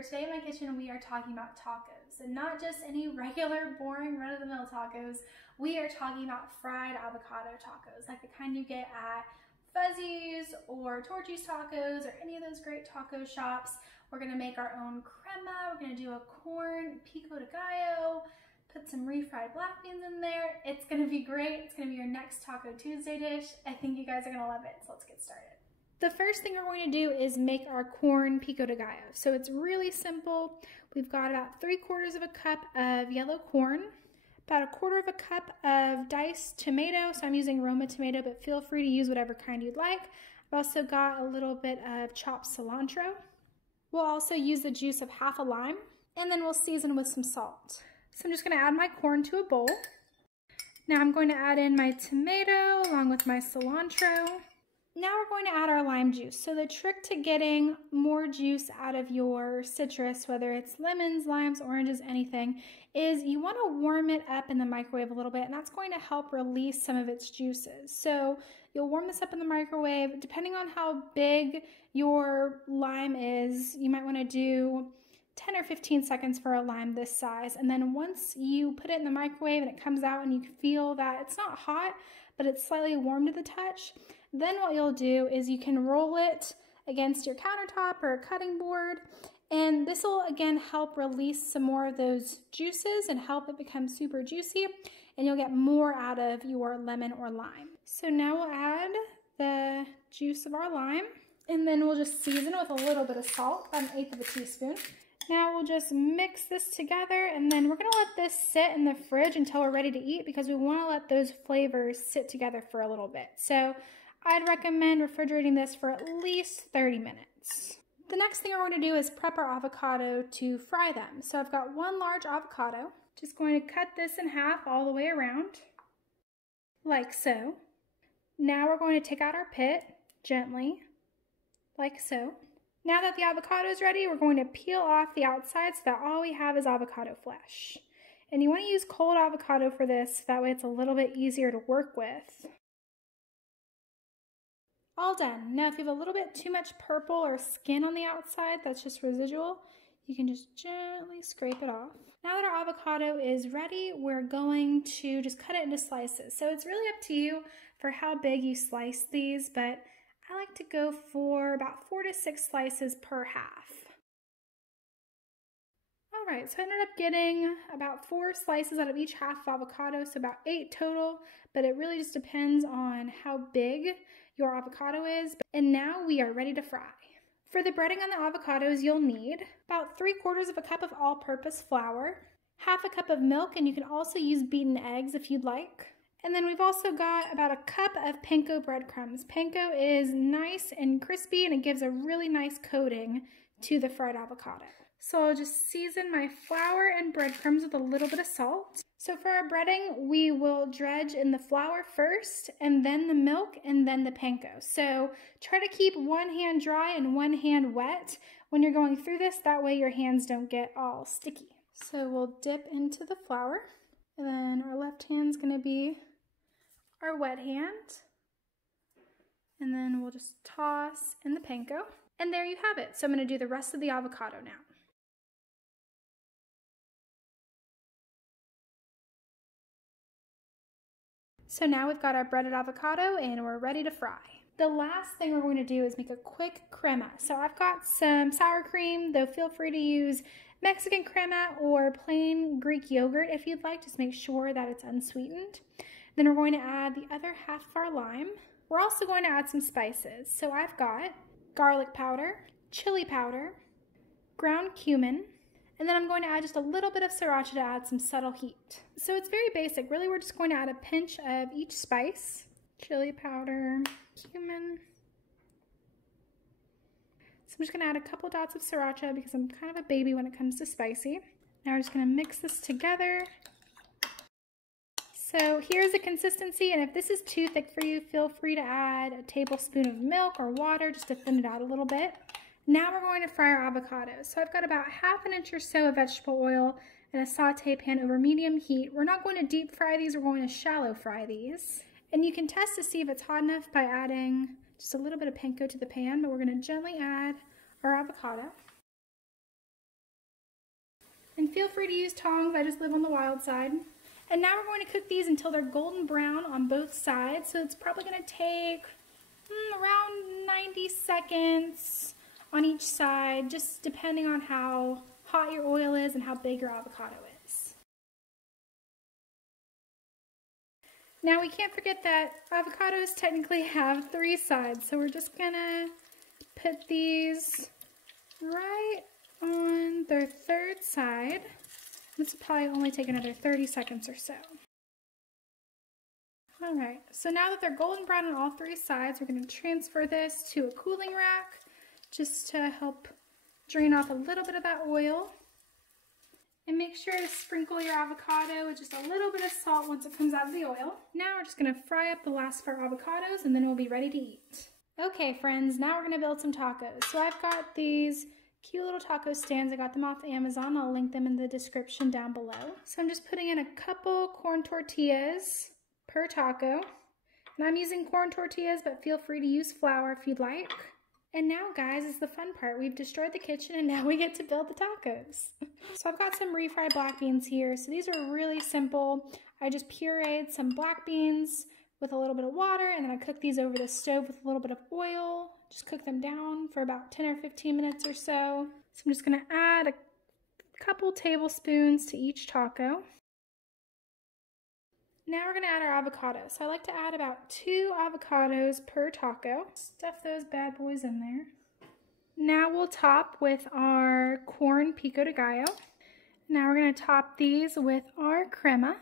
where today in my kitchen we are talking about tacos, and not just any regular boring run-of-the-mill tacos. We are talking about fried avocado tacos, like the kind you get at Fuzzy's or Torchy's Tacos or any of those great taco shops. We're gonna make our own crema. We're gonna do a corn pico de gallo, put some refried black beans in there. It's gonna be great. It's gonna be your next Taco Tuesday dish. I think you guys are gonna love it, so let's get started. The first thing we're going to do is make our corn pico de gallo. So it's really simple. We've got about 3/4 of a cup of yellow corn, about 1/4 of a cup of diced tomato. So I'm using Roma tomato, but feel free to use whatever kind you'd like. I've also got a little bit of chopped cilantro. We'll also use the juice of half a lime, and then we'll season with some salt. So I'm just going to add my corn to a bowl. Now I'm going to add in my tomato along with my cilantro. Now we're going to add our lime juice. So the trick to getting more juice out of your citrus, whether it's lemons, limes, oranges, anything, is you want to warm it up in the microwave a little bit, and that's going to help release some of its juices. So you'll warm this up in the microwave. Depending on how big your lime is, you might want to do 10 or 15 seconds for a lime this size. And then once you put it in the microwave and it comes out and you feel that it's not hot, but it's slightly warm to the touch, then what you'll do is you can roll it against your countertop or a cutting board, and this will again help release some more of those juices and help it become super juicy, and you'll get more out of your lemon or lime. So now we'll add the juice of our lime, and then we'll just season it with a little bit of salt, about 1/8 of a teaspoon. Now we'll just mix this together, and then we're going to let this sit in the fridge until we're ready to eat, because we want to let those flavors sit together for a little bit. So I'd recommend refrigerating this for at least 30 minutes. The next thing we're going to do is prep our avocado to fry them. So I've got 1 large avocado. Just going to cut this in half all the way around, like so. Now we're going to take out our pit gently, like so. Now that the avocado is ready, we're going to peel off the outside so that all we have is avocado flesh. And you want to use cold avocado for this, that way it's a little bit easier to work with. All done. Now if you have a little bit too much purple or skin on the outside, that's just residual, you can just gently scrape it off. Now that our avocado is ready, we're going to just cut it into slices. So it's really up to you for how big you slice these, but I like to go for about 4 to 6 slices per half. All right, so I ended up getting about 4 slices out of each half of avocado, so about 8 total, but it really just depends on how big your avocado is. And now we are ready to fry. For the breading on the avocados, you'll need about 3/4 of a cup of all-purpose flour, half a cup of milk, and you can also use beaten eggs if you'd like. And then we've also got about a cup of panko breadcrumbs. Panko is nice and crispy, and it gives a really nice coating to the fried avocado. So I'll just season my flour and breadcrumbs with a little bit of salt. So for our breading, we will dredge in the flour first, and then the milk, and then the panko. So try to keep one hand dry and one hand wet when you're going through this. That way your hands don't get all sticky. So we'll dip into the flour, and then our left hand's gonna be our wet hand. And then we'll just toss in the panko. And there you have it. So I'm gonna do the rest of the avocado now. So now we've got our breaded avocado and we're ready to fry. The last thing we're going to do is make a quick crema. So I've got some sour cream, though feel free to use Mexican crema or plain Greek yogurt if you'd like. Just make sure that it's unsweetened. Then we're going to add the other half of our lime. We're also going to add some spices. So I've got garlic powder, chili powder, ground cumin, and then I'm going to add just a little bit of sriracha to add some subtle heat. So it's very basic. Really, we're just going to add a pinch of each spice. Chili powder, cumin. So I'm just going to add a couple dots of sriracha because I'm kind of a baby when it comes to spicy. Now we're just going to mix this together. So here's the consistency, and if this is too thick for you, feel free to add a tablespoon of milk or water just to thin it out a little bit. Now we're going to fry our avocados. So I've got about 1/2 inch or so of vegetable oil in a saute pan over medium heat. We're not going to deep fry these, we're going to shallow fry these. And you can test to see if it's hot enough by adding just a little bit of panko to the pan, but we're going to gently add our avocado. And feel free to use tongs, I just live on the wild side. And now we're going to cook these until they're golden brown on both sides. So it's probably going to take around 90 seconds on each side, just depending on how hot your oil is and how big your avocado is. Now we can't forget that avocados technically have 3 sides, so we're just going to put these right on their 3rd side. This will probably only take another 30 seconds or so. Alright, so now that they're golden brown on all 3 sides, we're going to transfer this to a cooling rack just to help drain off a little bit of that oil. And make sure to sprinkle your avocado with just a little bit of salt once it comes out of the oil. Now we're just going to fry up the last of our avocados and then we'll be ready to eat. Okay friends, now we're going to build some tacos. So I've got these cute little taco stands. I got them off Amazon. I'll link them in the description down below. So I'm just putting in a couple corn tortillas per taco. And I'm using corn tortillas, but feel free to use flour if you'd like. And now guys is the fun part. We've destroyed the kitchen and now we get to build the tacos. So I've got some refried black beans here. So these are really simple. I just pureed some black beans with a little bit of water, and then I cook these over the stove with a little bit of oil. Just cook them down for about 10 or 15 minutes or so. So I'm just gonna add a couple tablespoons to each taco. Now we're gonna add our avocados. So I like to add about 2 avocados per taco. Stuff those bad boys in there. Now we'll top with our corn pico de gallo. Now we're gonna top these with our crema.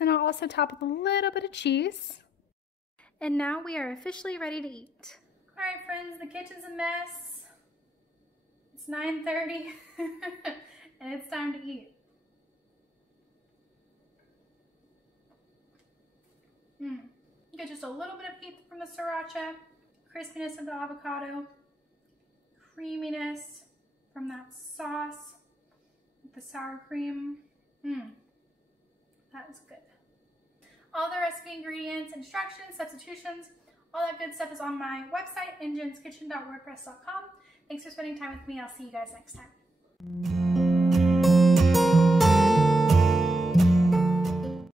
And I'll also top with a little bit of cheese. And now we are officially ready to eat. All right, friends, the kitchen's a mess. It's 9:30 and it's time to eat. You get just a little bit of heat from the sriracha, crispiness of the avocado, creaminess from that sauce with the sour cream. That is good. All the recipe ingredients, instructions, substitutions, all that good stuff is on my website, engineskitchen.wordpress.com. Thanks for spending time with me. I'll see you guys next time.